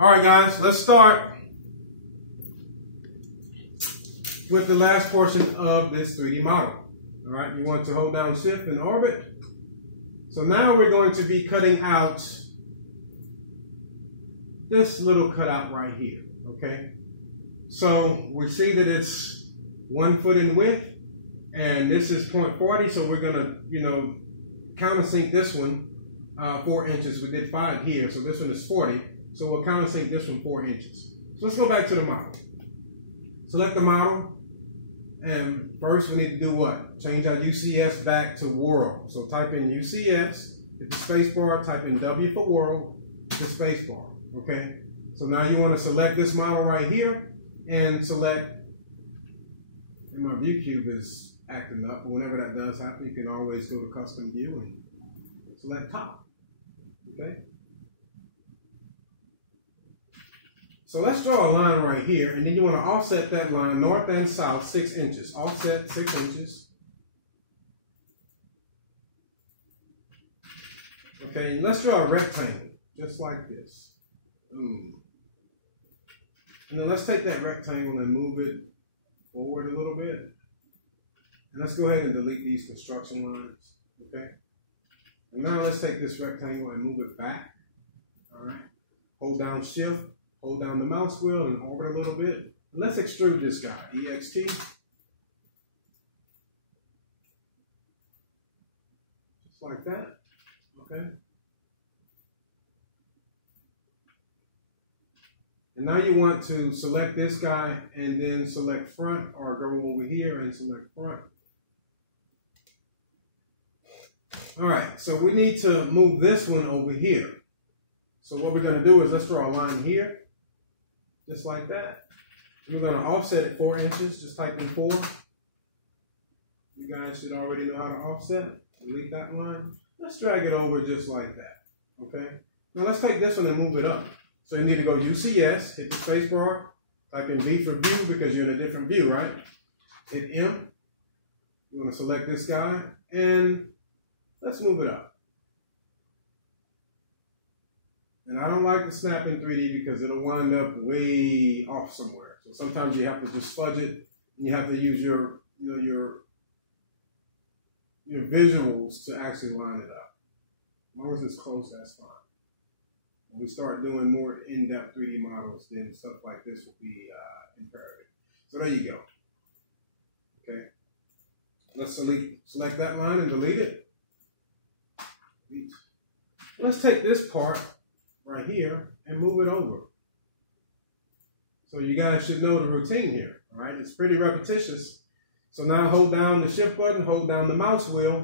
All right, guys, let's start with the last portion of this 3D model. All right, you want to hold down Shift and orbit. So now we're going to be cutting out this little cutout right here, okay? So we see that it's 1 foot in width, and this is 0.40, so we're gonna, countersink this one 4 inches. We did 5 here, so this one is 40. So we'll countersink this one 4 inches. So let's go back to the model. Select the model, and first we need to do what? Change our UCS back to world. So type in UCS, hit the space bar, type in W for world, hit the space bar, okay? So now you want to select this model right here, and select, and my view cube is acting up, but whenever that does happen, you can always go to custom view and select top, okay? So let's draw a line right here, and then you want to offset that line north and south 6 inches. Offset 6 inches. Okay, let's draw a rectangle, just like this. And then let's take that rectangle and move it forward a little bit. And let's go ahead and delete these construction lines, okay? And now let's take this rectangle and move it back, all right? Hold down Shift. Hold down the mouse wheel and orbit a little bit. Let's extrude this guy, EXT. Just like that, okay? And now you want to select this guy and then select front, or go over here and select front. All right, so we need to move this one over here. So what we're gonna do is let's draw a line here. Just like that. We're going to offset it 4 inches. Just type in 4. You guys should already know how to offset. Delete that line. Let's drag it over just like that. Okay? Now let's take this one and move it up. So you need to go UCS, hit the space bar, type in V for view because you're in a different view, right? Hit M. You want to select this guy, and let's move it up. And I don't like to snap in 3D because it'll wind up way off somewhere. So sometimes you have to just fudge it, and you have to use your visuals to actually line it up. As long as it's close, that's fine. When we start doing more in-depth 3D models, then stuff like this will be imperative. So there you go. Okay. Let's select that line and delete it. Delete. Let's take this part right here and move it over. So you guys should know the routine here, all right? It's pretty repetitious. So now hold down the Shift button, hold down the mouse wheel,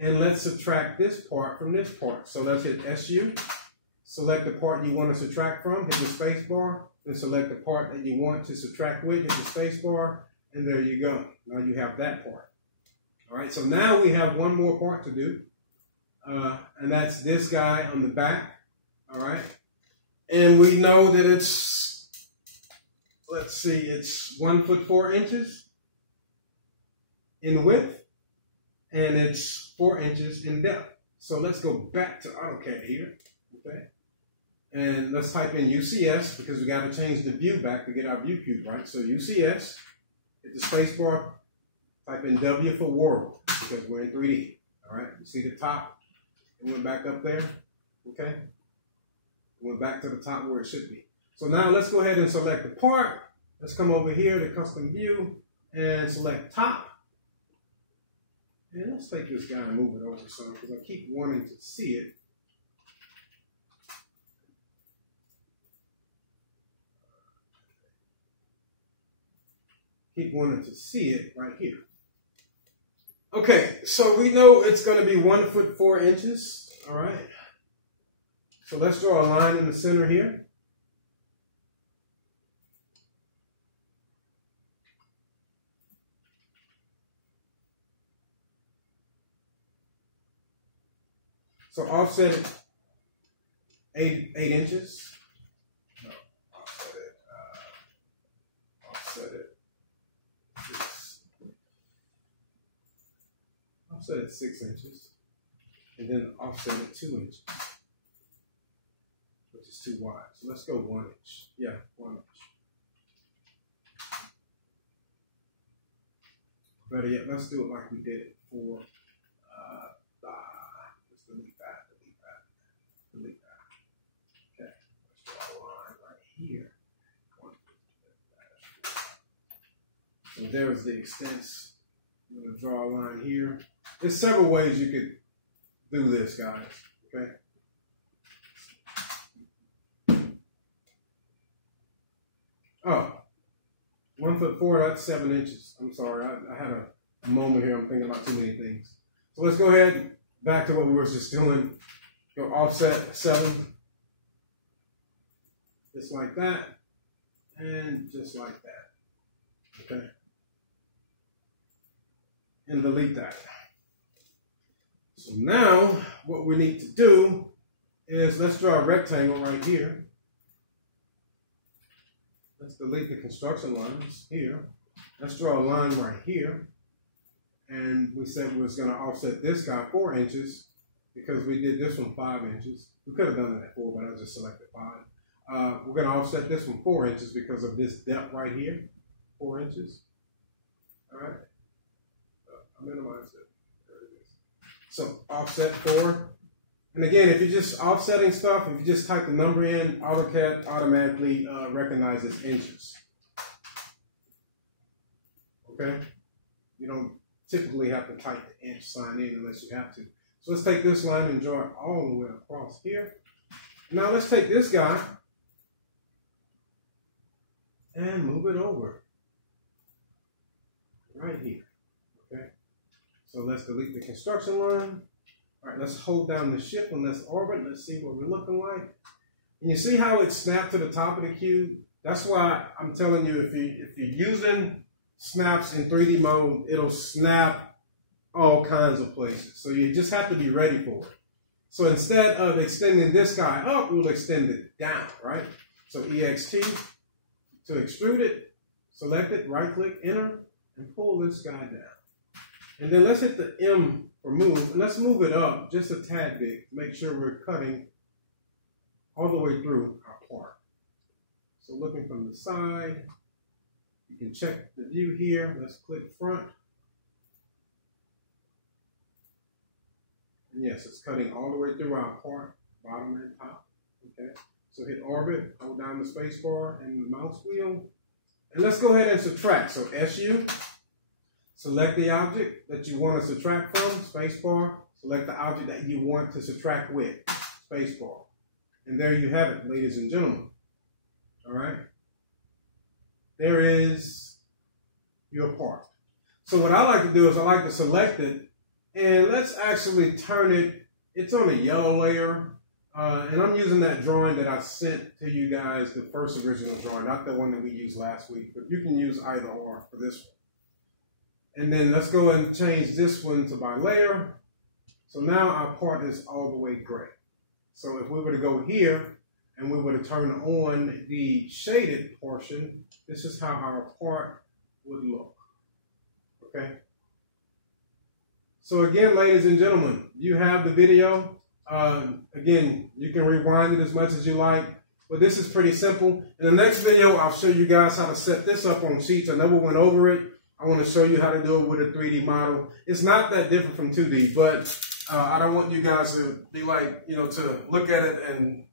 and let's subtract this part from this part. So let's hit SU, select the part you want to subtract from, hit the space bar, and select the part that you want to subtract with, hit the space bar, and there you go. Now you have that part. All right, so now we have one more part to do. And that's this guy on the back, all right? And we know that it's, let's see, it's 1 foot 4 inches in width, and it's 4 inches in depth. So let's go back to AutoCAD here, okay? And let's type in UCS because we got to change the view back to get our view cube, right? So UCS, hit the space bar, type in W for world because we're in 3D, all right? You see the top? It went back up there, okay? It went back to the top where it should be. So now let's go ahead and select the part. Let's come over here to custom view and select top. And let's take this guy and move it over some because I keep wanting to see it. Keep wanting to see it right here. Okay, so we know it's going to be 1 foot 4 inches, all right? So let's draw a line in the center here. So offset it 8 inches. No, offset it. Offset it 6 inches. and then offset it 2 inches, which is too wide. So let's go 1 inch. Yeah, 1 inch. Better yet, let's do it like we did it for, let's delete that. Okay, let's draw a line right here. So there's the extents. I'm going to draw a line here. There's several ways you could do this, guys. Okay. Oh, 1'4", that's 7 inches. I'm sorry, I had a moment here. I'm thinking about too many things. So let's go ahead, back to what we were just doing. Go offset 7, just like that, and just like that. Okay. And delete that. So now, what we need to do is let's draw a rectangle right here. Let's delete the construction lines here. Let's draw a line right here. And we said we was going to offset this guy 4 inches because we did this one 5 inches. We could have done it at 4, but I just selected 5. We're going to offset this one 4 inches because of this depth right here, 4 inches. All right. I minimize it. There it is. So offset 4. And again, if you're just offsetting stuff, if you just type the number in, AutoCAD automatically recognizes inches. Okay? You don't typically have to type the inch sign in unless you have to. So let's take this line and draw it all the way across here. Now let's take this guy and move it over right here. Okay? So let's delete the construction line. All right, let's hold down the shift and let's orbit. Let's see what we're looking like. And you see how it snapped to the top of the cube? That's why I'm telling you, if you're using snaps in 3D mode, it'll snap all kinds of places. So you just have to be ready for it. So instead of extending this guy up, we'll extend it down, right? So EXT to extrude it, select it, right click, enter, and pull this guy down. And then let's hit the M for move, and let's move it up just a tad bit. Make sure we're cutting all the way through our part. So looking from the side, you can check the view here. Let's click front. And yes, it's cutting all the way through our part, bottom and top. Okay. So hit orbit, hold down the space bar and the mouse wheel. And let's go ahead and subtract. So SU. Select the object that you want to subtract from, spacebar. Select the object that you want to subtract with, spacebar. And there you have it, ladies and gentlemen. All right? There is your part. So what I like to do is I like to select it, and let's actually turn it. It's on a yellow layer, and I'm using that drawing that I sent to you guys, the first original drawing, not the one that we used last week, but you can use either or for this one. And then let's go and change this one to by layer. So now our part is all the way gray. So if we were to go here and we were to turn on the shaded portion, this is how our part would look. Okay. So again, ladies and gentlemen, you have the video. Again, you can rewind it as much as you like, but this is pretty simple. In the next video, I'll show you guys how to set this up on sheets. I never went over it. I want to show you how to do it with a 3D model. It's not that different from 2D, but I don't want you guys to be like, to look at it and,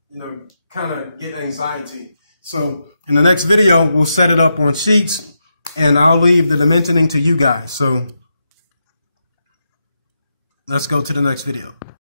kind of get anxiety. So in the next video, we'll set it up on sheets, and I'll leave the dimensioning to you guys. So let's go to the next video.